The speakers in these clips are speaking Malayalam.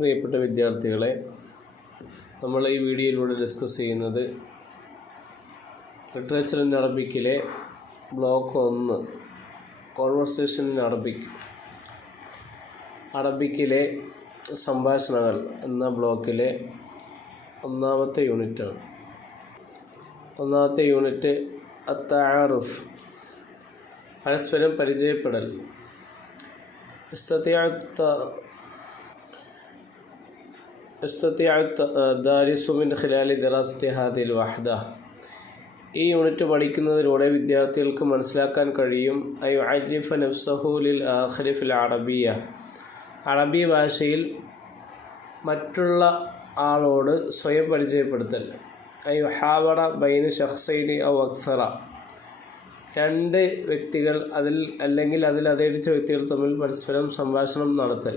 പ്രിയപ്പെട്ട വിദ്യാർത്ഥികളെ, നമ്മൾ ഈ വീഡിയോയിലൂടെ ഡിസ്കസ് ചെയ്യുന്നത് ലിറ്ററേച്ചർ ഇൻ അറബിക്കിലെ ബ്ലോക്ക് 1 കോൺവെർസേഷൻ ഇൻ അറബിക്കിലെ സംഭാഷണങ്ങൾ എന്ന ബ്ലോക്കിലെ ഒന്നാമത്തെ യൂണിറ്റാണ്. ഒന്നാമത്തെ യൂണിറ്റ് അത്താറുഫ്, പരസ്പരം പരിചയപ്പെടൽ. يستطيع الدارس من خلال دراسة هذه الوحدة. ഈ യൂണിറ്റ് പഠിക്കുന്നതിലൂടെ വിദ്യാർത്ഥികൾക്ക് മനസ്സിലാക്കാൻ കഴിയും അയുഅരിഫ നഫ്സഹു ലിൽ ആഖിരി ഫിൽ അറബിയ്യ, അറബി ഭാഷയിൽ മറ്റുള്ള ആളോട് സ്വയം പരിചയപ്പെടുത്തൽ. അയുഹാവറ ബൈന ശഖ്സൈനി ഔ അക്സറ, രണ്ട് വ്യക്തികൾ അല്ലെങ്കിൽ അതിലധികരിച്ച വ്യക്തികൾ തമ്മിൽ പരസ്പരം സംഭാഷണം നടത്തൽ.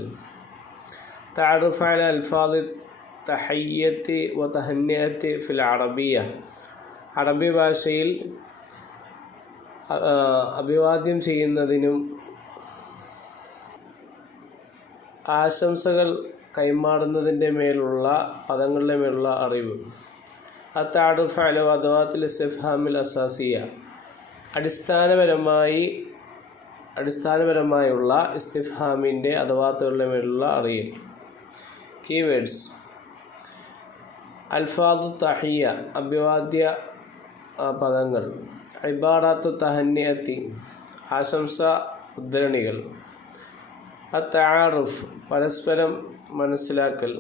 തഅറുഫ് അല അൽഫാദി തഹയ്യത്തി വ തഹന്നിയത്തി ഫിൽ അറബിയ്യ, അറബി ഭാഷയിൽ അഭിവാദ്യം ചെയ്യുന്നതിനും ആശംസകൾ കൈമാറുന്നതിൻ്റെ മേലുള്ള പദങ്ങളുടെ മേലുള്ള അറിവ്. അത്തഅറുഫ് അല അദവാത്തിൽ ഇസ്തിഫ്ഹാമിൽ അസാസിയ, അടിസ്ഥാനപരമായുള്ള ഇസ്തിഫ്ഹാമിൻ്റെ അദവാത്തുകളുടെ മേലുള്ള അറിയൽ. കീവേഡ്സ്: അൽഫാദു തഹിയ്യ, അഭിവാദ്യ പദങ്ങൾ. ഇബാറാത്തു തഹന്നിയത്തി, ആശംസ ഉദ്ധരണികൾ. അത്തആറുഫ്, പരസ്പരം മനസ്സിലാക്കൽ.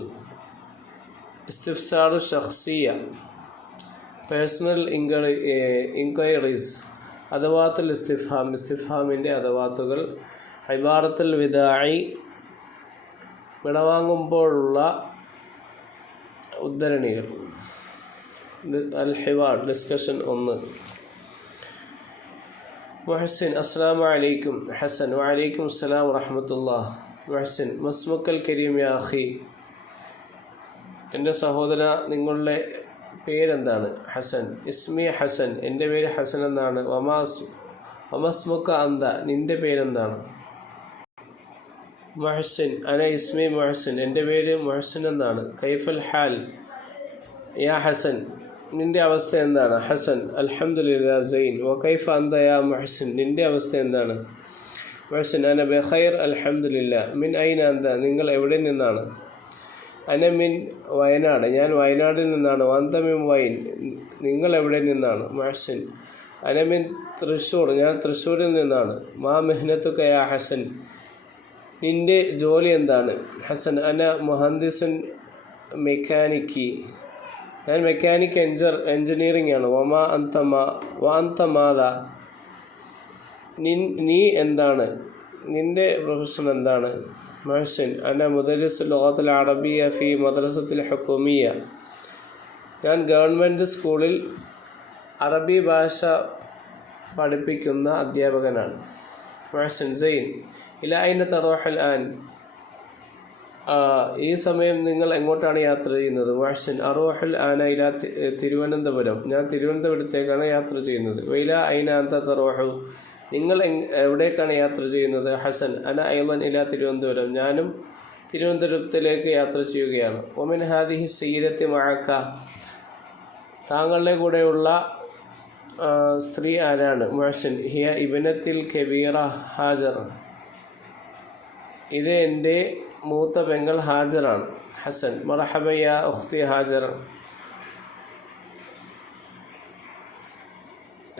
ഇസ്തിഫ്സാറു ശഖ്സിയ, പേഴ്സണൽ ഇൻക്വയറീസ്. അദവാത്തുൽ ഇസ്തിഫ്ഹാം, ഇസ്തിഫ്ഹാമിൻ്റെ അദവാത്തുകൾ. ഇബാറത്തുൽ വിദാഇ, വിടവാങ്ങുമ്പോഴുള്ള ഉദ്ധരണികൾ. അൽ ഹിവാർ, ഡിസ്കഷൻ 1. മുഹസിൻ: അസ്സലാമു അലൈക്കും. ഹസൻ: വഅലൈക്കും അസ്സലാം വറഹ്മത്തുള്ളാഹി. മുഹസിൻ: മസ്മുക്കൽ കരീം യാ അഖി, എൻ്റെ സഹോദര, നിങ്ങളുടെ പേരെന്താണ്? ഹസൻ: ഇസ്മി ഹസൻ, എൻ്റെ പേര് ഹസൻ എന്നാണ്. വമസ്മുക്ക അന്ത, നിൻ്റെ പേരെന്താണ്? മുഹസിൻ: അന ഇസ്മി മുഹസിൻ, എൻ്റെ പേര് മുഹസിൻ എന്നാണ്. കൈഫൽ ഹാൽ യാ ഹസൻ, നിൻ്റെ അവസ്ഥ എന്താണ്? ഹസൻ: അൽഹംദുലില്ലാ സൈൻ. വകൈഫ അന്ത യാ മുഹസിൻ, നിൻ്റെ അവസ്ഥ എന്താണ്? മുഹസിൻ: അന ബഖൈർ അൽഹംദുലില്ലാ. മിൻ ഐന അന്ത, നിങ്ങൾ എവിടെ നിന്നാണ്? അന മിൻ വയനാട്, ഞാൻ വയനാട്ടിൽ നിന്നാണ്. വന്ത മിൻ വൈൻ, നിങ്ങൾ എവിടെ നിന്നാണ്? മുഹസിൻ: അന മിൻ തൃശ്ശൂർ, ഞാൻ തൃശ്ശൂരിൽ നിന്നാണ്. മാ മെഹ്നത്തുക യാ ഹസൻ, നിൻ്റെ ജോലി എന്താണ്? ഹസൻ: അന മുഹന്ദിസുൻ മെക്കാനിക്കി, ഞാൻ മെക്കാനിക് എഞ്ചിനീയറിംഗ് ആണ്. അന്ത മാത, നീ എന്താണ്? നിൻ്റെ പ്രൊഫഷൻ എന്താണ്? മുഹസിൻ: അന മുദരിസ് ലുഗത്തുൽ അറബിയ ഫി മദ്രസത്തിൽ ഹുക്കൂമിയ, ഞാൻ ഗവൺമെൻറ് സ്കൂളിൽ അറബി ഭാഷ പഠിപ്പിക്കുന്ന അധ്യാപകനാണ്. മുഹസിൻ: സൈൻ. ഇല ഐന തറൂഹുൽ ആൻ, ഈ സമയം നിങ്ങൾ എങ്ങോട്ടാണ് യാത്ര ചെയ്യുന്നത്? മുഹസിൻ: അറൂഹുൽ ആന ഇല തിരുവനന്തപുരം, ഞാൻ തിരുവനന്തപുരത്തേക്കാണ് യാത്ര ചെയ്യുന്നത്. വൈല ഐന അന്ത തറൂഹു, നിങ്ങൾ എവിടേക്കാണ് യാത്ര ചെയ്യുന്നത്? ഹസൻ: അന ഐളൻ ഇല തിരുവനന്തപുരം, ഞാനും തിരുവനന്തപുരത്തിലേക്ക് യാത്ര ചെയ്യുകയാണ്. ഒമിൻ ഹാദിഹി സയ്യിദത്തി മഅക, താങ്കളുടെ കൂടെയുള്ള സ്ത്രീ ആരാണ്? മുഹസിൻ: ഹിയ ഇബ്നത്തിൽ കബീറ ഹാജർ, ഇത് എൻ്റെ മൂത്ത പെങ്ങൾ ഹാജറാണ്. ഹസൻ: മർഹബ യാ ഉഖ്തി ഹാജർ,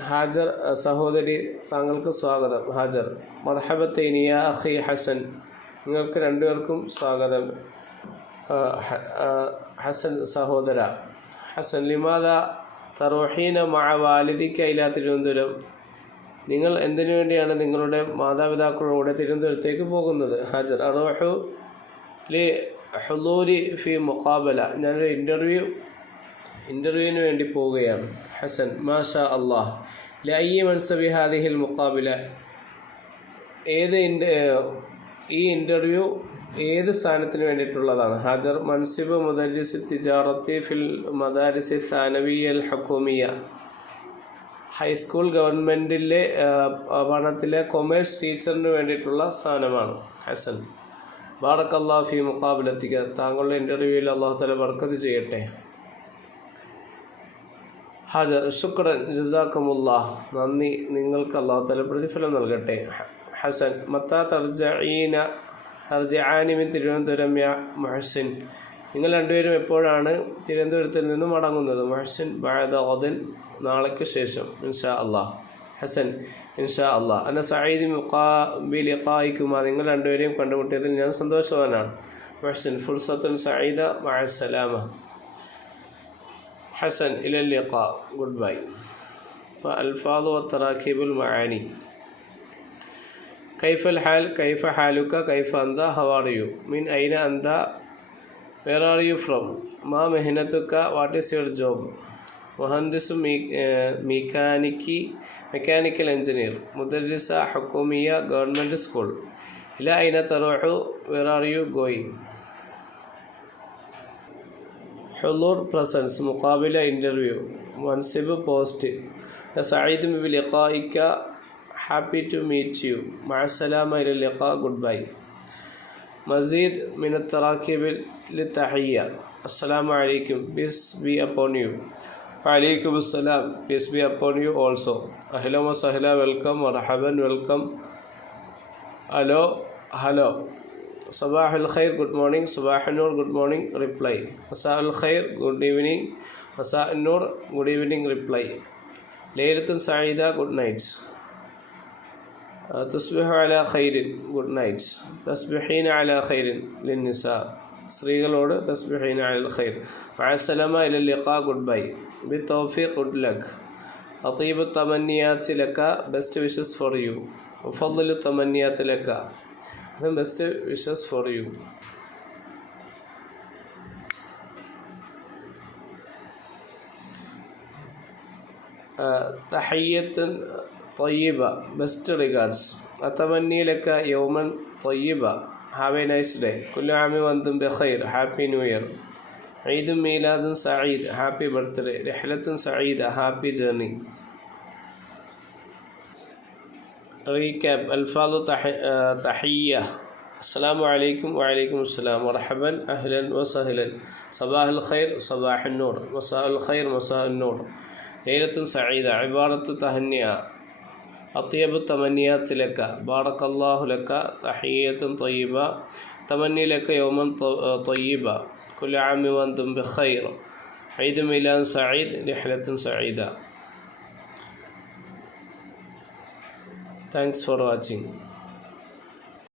ഹാജർ സഹോദരി, താങ്കൾക്ക് സ്വാഗതം. ഹാജർ: മർഹബത്തൈനി യാ അഖി ഹസൻ, നിങ്ങൾക്ക് രണ്ടുപേർക്കും സ്വാഗതം. ഹസൻ: സഹോദര. ഹസൻ: ലിമാദ തറൂഹീന മഅ വാലിദിക ഇല തിരുവനന്തപുരം, നിങ്ങൾ എന്തിനു വേണ്ടിയാണ് നിങ്ങളുടെ മാതാപിതാക്കളോടെ തിരുവനന്തപുരത്തേക്ക് പോകുന്നത്? ഹാജർ: അറൂഹു ലി ഹുളൂരി ഫി മുഖാബല, ഞാനൊരു ഇൻ്റർവ്യൂവിന് വേണ്ടി പോവുകയാണ്. ഹസൻ: മാഷാ അല്ലാഹ്. ലഅയ്യി മൻസബി ഹാദിഹിൽ മുഖാബല, ഈ ഇൻ്റർവ്യൂ ഏത് സ്ഥാനത്തിന് വേണ്ടിയിട്ടുള്ളതാണ്? ഹാജർ: മൻസിബ് മുദരിസ് തിജാറത്തി ഫിൽ മദാരിസ് സാനവിയൽ ഹുക്കൂമിയ, ഹൈസ്കൂൾ ഗവൺമെൻറ്റിലെ പഠനത്തിലെ കൊമേഴ്സ് ടീച്ചറിന് വേണ്ടിയിട്ടുള്ള സ്ഥാനമാണ്. ഹസൻ: ബാറക്കല്ലാഹു ഫീ മുഖാബലത്തിക, താങ്കളുടെ ഇൻ്റർവ്യൂവിൽ അല്ലാഹു തആല ബർക്കത്ത് ചെയ്യട്ടെ. ഹാജർ ശുക്രൻ ജസാക്കുമുല്ലാഹ്, നന്ദി, നിങ്ങൾക്ക് അല്ലാഹു തആല പ്രതിഫലം നൽകട്ടെ. ഹസൻ മത്താ തർജിആനി മിൻ തിരുവനന്തപുരം യാ മുഹ്സിൻ, നിങ്ങൾ രണ്ടുപേരും എപ്പോഴാണ് തിരുവനന്തപുരത്തിൽ നിന്നും മടങ്ങുന്നത്? മുഹ്സിൻ ബഅദ ഗദൻ, നാളേക്ക് ശേഷം ഇൻഷാ അല്ലാഹ്. ഹസൻ ഇൻഷാ അല്ലാഹ്. അന സഈദ് ബിലിഖായിക്കുമാ, നിങ്ങൾ രണ്ടുപേരെയും കണ്ടുമുട്ടിയതിൽ ഞാൻ സന്തോഷവാനാണ്. മുഹ്സിൻ ഫുർസത്തുൻ സഈദ മഅസ്സലാമ. ഹസൻ ഇലൽ ലിഖാ, ഗുഡ് ബൈ. അൽഫാദു വത്തറാഖീബുൽ മആനി. കൈഫൽ ഹാൽ, കൈഫ ഹാലുക, കൈഫ അന്ത, ഹൗ ആർ യു. മിൻ ഐന അന്ത, വേർ ആർ യു ഫ്രം. മാ മെഹനത്തുക, വാട്ട് ഈസ് യുവർ ജോബ്. മുഹന്ദിസ് മെക്കാനിക്കൽ എഞ്ചിനീയർ. മുദരിസ ഹുക്കൂമിയ, ഗവൺമെൻറ് സ്കൂൾ. ഇല ഐന തറൂഹു, വേർ ആർ യു ഗോയിങ്. ഹുളൂർ പ്രസൻസ്, മുഖാബില ഇൻ്റർവ്യൂ. മൻസിബ് പോസ്റ്റ്. സഈദ് ബിലിഖായിക, ഹാപ്പി ടു മീറ്റ് യു. മഅസ്സലാമ ഇലൽ ലിഖാ, ഗുഡ് ബൈ. മസീദ് മിന തറാഖീബ് ലിത്തഹിയ്യ. അസ്സലാമു അലൈക്കും, പീസ് ബി അപ്പോൺ യു. വഅലൈക്കും അസ്സലാം, peace be upon you also. അഹ്ലൻ വസഹ്ല, വെൽക്കം. മർഹബൻ, വെൽക്കം. Hello, hello. സബാഹുൽ ഖൈർ, ഗുഡ് മോർണിംഗ്. സബാഹുൻ നൂർ, ഗുഡ് മോർണിംഗ്, റിപ്ലൈ. മസാഉൽ ഖൈർ, ഗുഡ് ഈവനിംഗ്. മസാഉൻ നൂർ, ഗുഡ് ഈവനിംഗ്, റിപ്ലൈ. ലൈലത്തുൻ സഈദ, ഗുഡ് നൈറ്റ്സ്. തസ്ബിഹു അലാ ഖൈരിൻ, ഗുഡ് നൈറ്റ്സ്. തസ്ബിഹീന അലാ ഖൈരിൻ ലിന്നിസാ, സ്ത്രീകളോട് തസ്ബിഹീന അലൽ ഖൈർ. മഅസ്സലാമ ഇലൽ ലിഖാ, ഗുഡ് ബൈ. ബി തൗഫീഖ്, ഗുഡ് ലക്ക്. അതീബു തമന്നിയാത്ത് ലക, ബെസ്റ്റ് വിഷസ് ഫോർ യു. ഉഫദ്ദിലു തമന്നിയാത്ത് ലക, ബെസ്റ്റ് വിഷസ് ഫോർ യു. തഹയ്യത്തുൻ ത്വയ്യിബ, ബെസ്റ്റ് റിഗാർഡ്സ്. അതമന്നി ലക യൗമൻ ത്വയ്യിബ, ഹാവ് എ നൈസ് ഡേ. കുല്ലു ആമി വഅൻതും ബിഖൈർ, ഹാപ്പി ന്യൂ ഇയർ. ഈദും മീലാദുൻ സഈദ്, ഹാപ്പി ബർത്ത്ഡേ. റിഹ്ലത്തുൻ സഈദ, ഹാപ്പി ജേർണി. റീക്യാപ്പ്. അൽഫാദു തഹിയ്യ. അസ്സലാമു അലൈക്കും. വഅലൈക്കും അസ്സലാം. മർഹബൻ, അഹ്ലൻ വസഹ്ലൻ. സബാഹുൽ ഖൈർ, സബാഹുൻ നൂർ. മസാഉൽ ഖൈർ, മസാഉൻ നൂർ. ലൈലത്തുൻ സഈദ, ഇബാറത്തു തഹന്നിയ. അത്യബു തമന്നിയാത്ത് ലക, ബാറക്കല്ലാഹു ലക. തഹിയ്യത്തുൻ ത്വയ്യിബ. തമന്നി ലക യൗമൻ ത്വയ്യിബ. കുല്ലു ആമി വഅൻതും ബിഖൈർ. ഈദും മീലാദുൻ Saeed. റിഹ്ലത്തുൻ Saeeda. Thanks for watching.